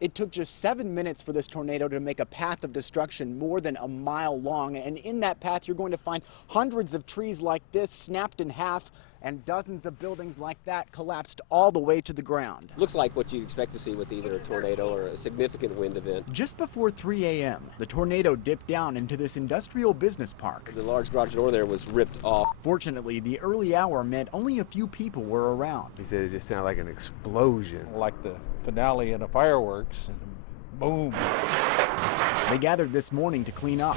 It took just 7 minutes for this tornado to make a path of destruction more than a mile long. And in that path, you're going to find hundreds of trees like this snapped in half and dozens of buildings like that collapsed all the way to the ground. Looks like what you'd expect to see with either a tornado or a significant wind event. Just before 3 a.m., the tornado dipped down into this industrial business park. The large garage door there was ripped off. Fortunately, the early hour meant only a few people were around. He said it just sounded like an explosion. Like the finale in a fireworks, and boom. They gathered this morning to clean up,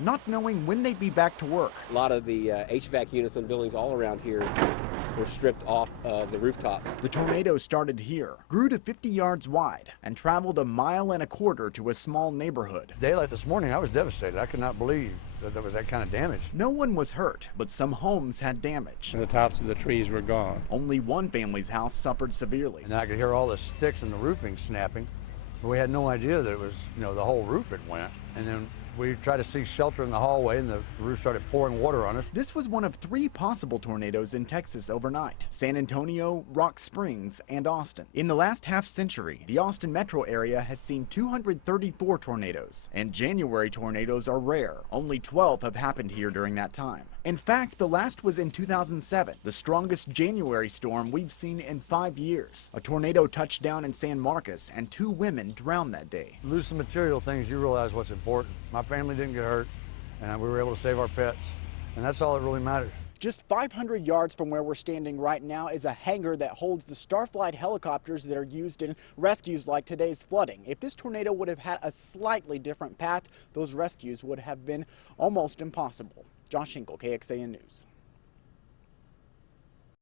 not knowing when they'd be back to work. A lot of the HVAC units and buildings all around here were stripped off of the rooftops. The tornado started here, grew to 50 yards wide, and traveled 1.25 miles to a small neighborhood. Daylight this morning, I was devastated. I could not believe that there was that kind of damage. No one was hurt, but some homes had damage. The tops of the trees were gone. Only one family's house suffered severely. And I could hear all the sticks in the roofing snapping. But we had no idea that it was, the whole roof had went. And then we tried to seek shelter in the hallway, and the roof started pouring water on us. This was one of 3 possible tornadoes in Texas overnight: San Antonio, Rock Springs, and Austin. In the last half century, the Austin metro area has seen 234 tornadoes, and January tornadoes are rare. Only 12 have happened here during that time. In fact, the last was in 2007, the strongest January storm we've seen in 5 years. A tornado touched down in San Marcos, and 2 women drowned that day. Lose some material things, you realize what's important. My family didn't get hurt, and we were able to save our pets, and that's all that really matters. Just 500 yards from where we're standing right now is a hangar that holds the Starflight helicopters that are used in rescues like today's flooding. If this tornado would have had a slightly different path, those rescues would have been almost impossible. Josh Hinkle, KXAN News.